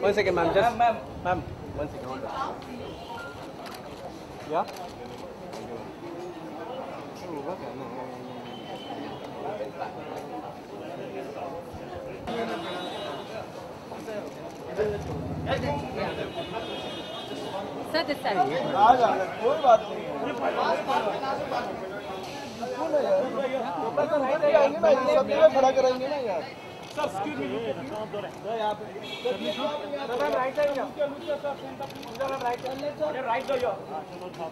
One second, ma'am. Just ma'am. 1 second. Hold on. Yeah. Sir, this side. कोई बात नहीं है। खड़ा कराएंगे ना यार। Sir, excuse me. Sir, right side. Sir, right side. Sir, right side.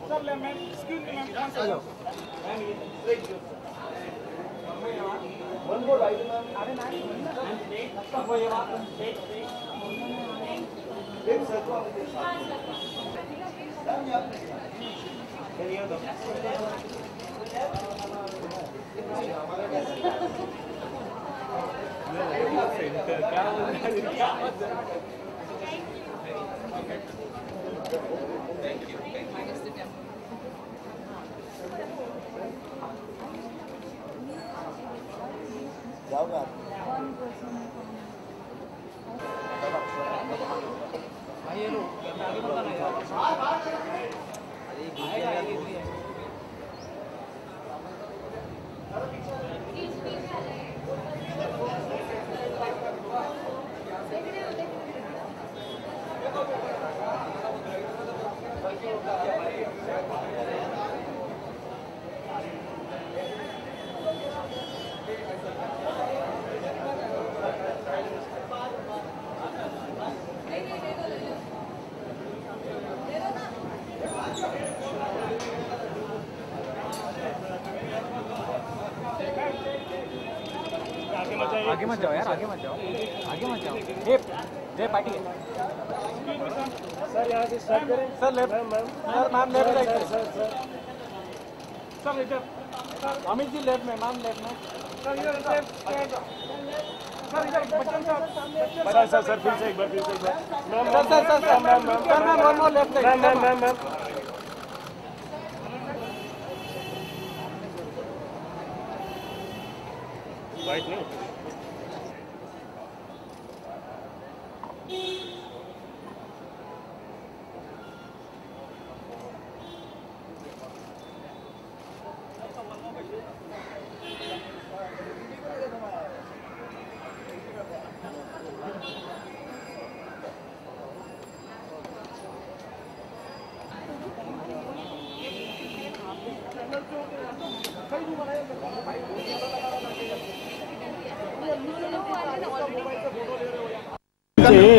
Sir, ma'am, excuse me, ma'am. One more right, ma'am. जाओगे आप? आइए लो, आगे बढ़ा ना यार। आगे मत जाओ यार, आगे मत जाओ। ये पार्टी है। सर यहाँ से स्टार्ट करें। Sir left, sir ma'am left right. Sir इधर, अमित जी लेफ्ट में, मैम लेफ्ट में। सर इधर लेफ्ट। सर इधर बच्चन साहब। सर फिर से एक बार। Ma'am one more left right. Ma'am white नहीं।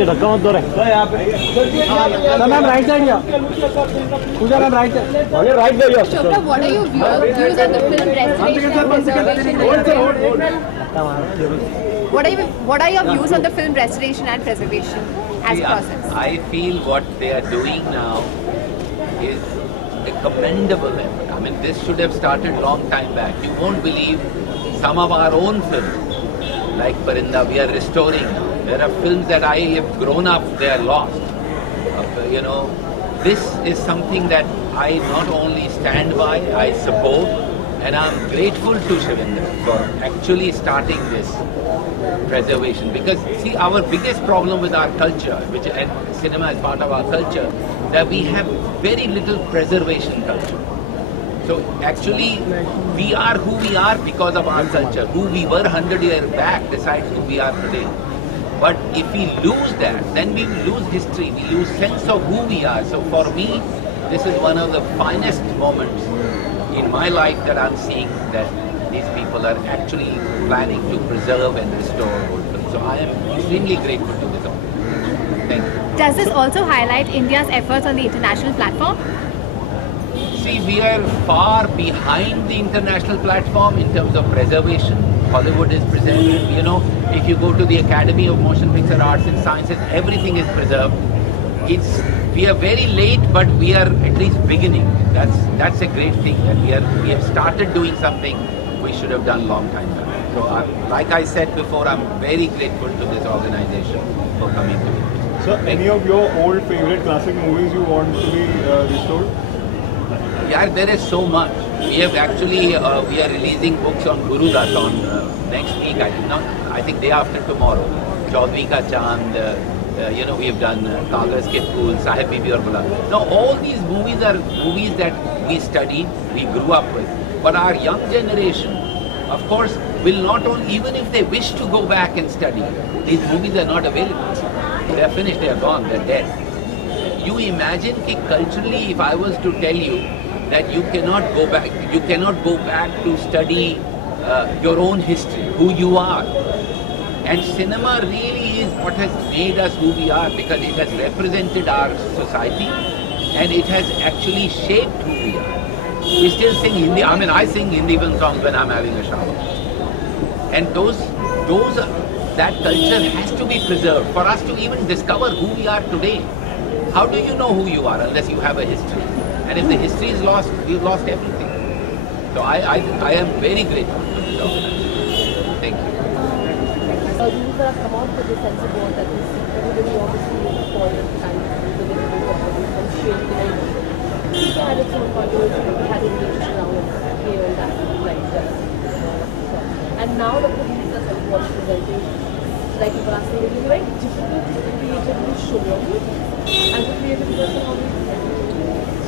धक्का मत दो रे। मैम राइट साइड या पूजा मैम राइट साइड। अरे राइट दे यो। Chopra, what are your views on the film restoration and preservation? What are your views on the film restoration and preservation as process? I feel what they are doing now is a commendable effort. I mean, this should have started long time back. You won't believe some of our own films, like Parinda, we are restoring. There are films that I have grown up, they are lost. This is something that I not only stand by, I support, and I'm grateful to Shivendra for actually starting this preservation. Because see, our biggest problem with our culture, and cinema is part of our culture, that we have very little preservation culture. So actually, we are who we are because of our culture. Who we were 100 years back decides who we are today. But if we lose that, then we lose history, we lose sense of who we are. So for me, this is one of the finest moments in my life that I'm seeing that these people are actually planning to preserve and restore old films. So I am extremely grateful to this organization. Thank you. Does this also highlight India's efforts on the international platform? See, we are far behind the international platform in terms of preservation. Hollywood is preserved. If you go to the Academy of Motion Picture Arts and Sciences, everything is preserved. We are very late, but we are at least beginning. That's a great thing that we have started doing something we should have done long time ago. So, like I said before, I'm very grateful to this organization for coming to me. So, any of your old favorite classic movies you want to be restored? Yeah, there is so much. We have actually, we are releasing books on Guru Dutt on next week, I think day after tomorrow. Chaudhary Ka Chand, we have done Kagaz Ke Phool, Sahib Bibi Aur Ghulam. Now all these movies are movies that we studied, we grew up with. But our young generation, of course, will not only, even if they wish to go back and study, these movies are not available. They are finished, they are gone, they are dead. You imagine culturally, if I was to tell you that you cannot go back to study your own history, who you are. And cinema really is what has made us who we are, because it has represented our society and it has actually shaped who we are. We still sing Hindi. I mean, I sing Hindi songs when I'm having a shower. And that culture has to be preserved for us to even discover who we are today. How do you know who you are unless you have a history? And if the history is lost, we've lost everything. So I am very grateful to this organization. Thank you. Rules that have come out for the censor board that is everybody obviously looking for the kind of constraint. We had its own controversy, we had a relation around here and that, like that. And now the police are presenting, like people are saying, it's very difficult to creatively show as a creative person.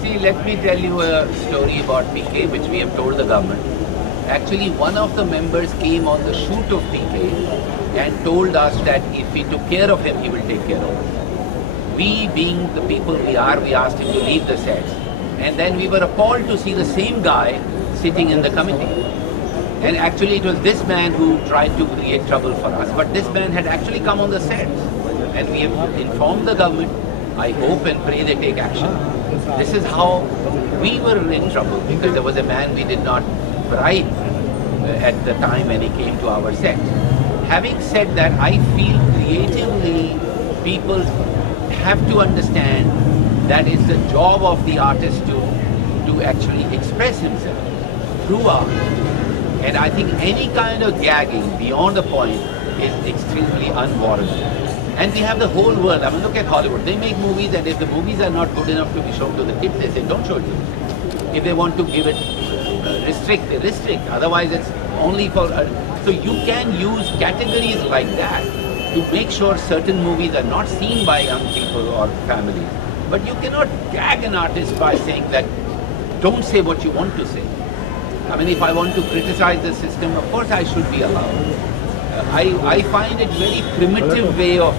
See, let me tell you a story about PK which we have told the government. Actually, one of the members came on the shoot of PK and told us that if we took care of him, he will take care of us. We, being the people we are, we asked him to leave the sets. And then we were appalled to see the same guy sitting in the committee. And actually it was this man who tried to create trouble for us. But this man had actually come on the sets. And we have informed the government. I hope and pray they take action. This is how we were in trouble, because there was a man we did not bribe at the time when he came to our set. Having said that, I feel creatively people have to understand that it's the job of the artist to actually express himself through art. And I think any kind of gagging beyond a point is extremely unwarranted. And we have the whole world. I mean, look at Hollywood. They make movies, and if the movies are not good enough to be shown to the kids, they say, don't show it to them. If they want to give it, restrict, they restrict. Otherwise, it's only for... so you can use categories like that to make sure certain movies are not seen by young people or families. But you cannot gag an artist by saying that, don't say what you want to say. I mean, if I want to criticize the system, of course I should be allowed. I find it very primitive way of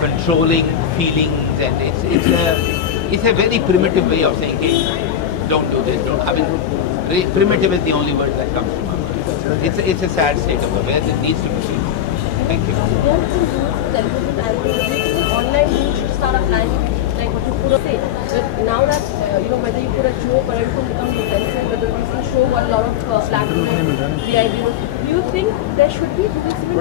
controlling feelings, and it's a very primitive way of saying, hey, don't do this, don't. I mean, primitive is the only word that comes to my mind. It's a sad state of affairs. It needs to be changed. Thank you. Online news should start applying, like what you put up say. But now that whether you put a joke or anything becomes offensive, whether you show a lot of platforms, the idea. Do you think there should be policemen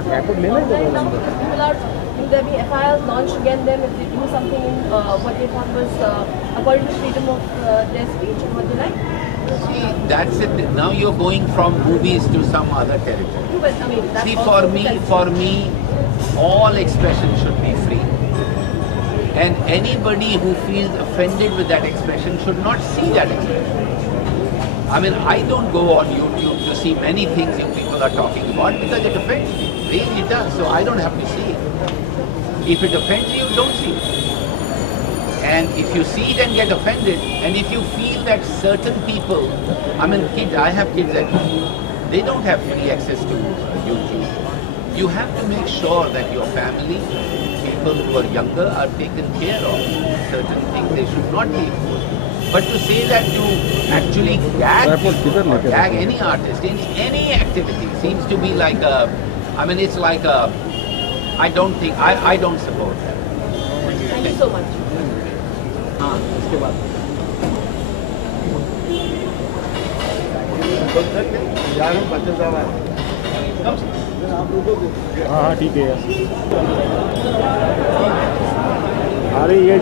online now? Because people are, will there be FIRs launched against them if they do something in what they thought was according to freedom of their speech and what they like? See, that's it. Now you're going from movies to some other territory. But, I mean, that's see, for me, all expression should be free. And anybody who feels offended with that expression should not see that expression. I mean, I don't go on YouTube to see many things you people are talking about because it offends me. Really it does. So I don't have to see it. If it offends you, don't see it. And if you see it and get offended, and if you feel that certain people, I mean, kids, I have kids at home, they don't have free access to YouTube. You have to make sure that your family, people who are younger, are taken care of. Certain things they should not be exposed to. But to say that you actually gag people, or gag any artist in any activity seems to be like a, I mean, it's like a, I don't support that. Thank you so much. उसके बाद हाँ ठीक है अरे ये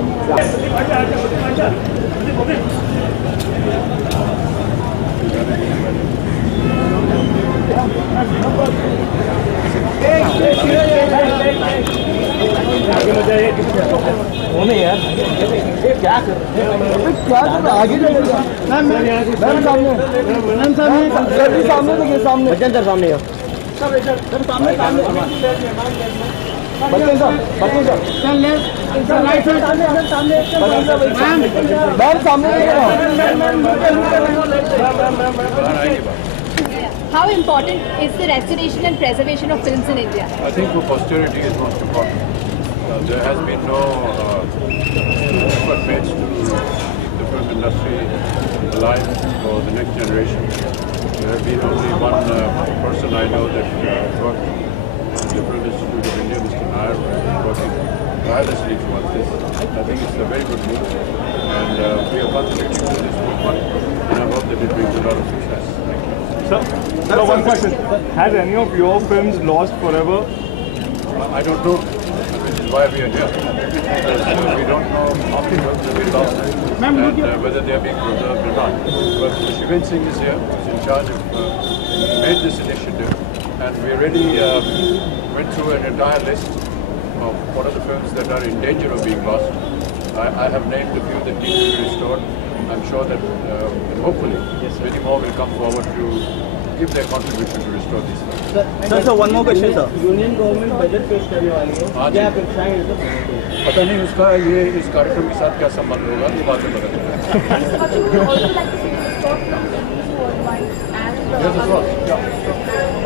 होने यार क्या कर रहे हैं? क्या कर रहे हैं? आगे जाइएगा। मैम सामने, मैम सामने, सामने देखिए, सामने बच्चन सर, सामने सर, सामने सामने बच्चन सर लेफ्ट राइट सामने मैम सामने How important is the restoration and preservation of films in India? I think for posterity is most important. There has been no effort made to keep the film industry alive for the next generation. There has been only one person I know that worked in the Film Institute of India, Mr. Nair, working tirelessly towards this. I think it's a very good move, and we are contributing to this movement, and I hope that it brings a lot of success. Sir, one question. Has any of your films lost forever? I don't know, which is why we are here. We don't know how many films have been lost and whether they are being preserved or not. But Shivin Singh is here, who's in charge of, made this initiative, and we already went through an entire list of what are the films that are in danger of being lost. I have named a few that need to be restored. I'm sure that hopefully many more will come forward to give their contribution to restore these films. Sir, one more question, sir. Union government budget पेश करने वाली है, क्या अपेक्षाएं हैं sir? पता नहीं उसका ये इस कार्यक्रम के साथ क्या संबंध होगा, ये बाद में पता चलेगा। But you would also like to see the restored films worldwide and Yes, of course. Yeah.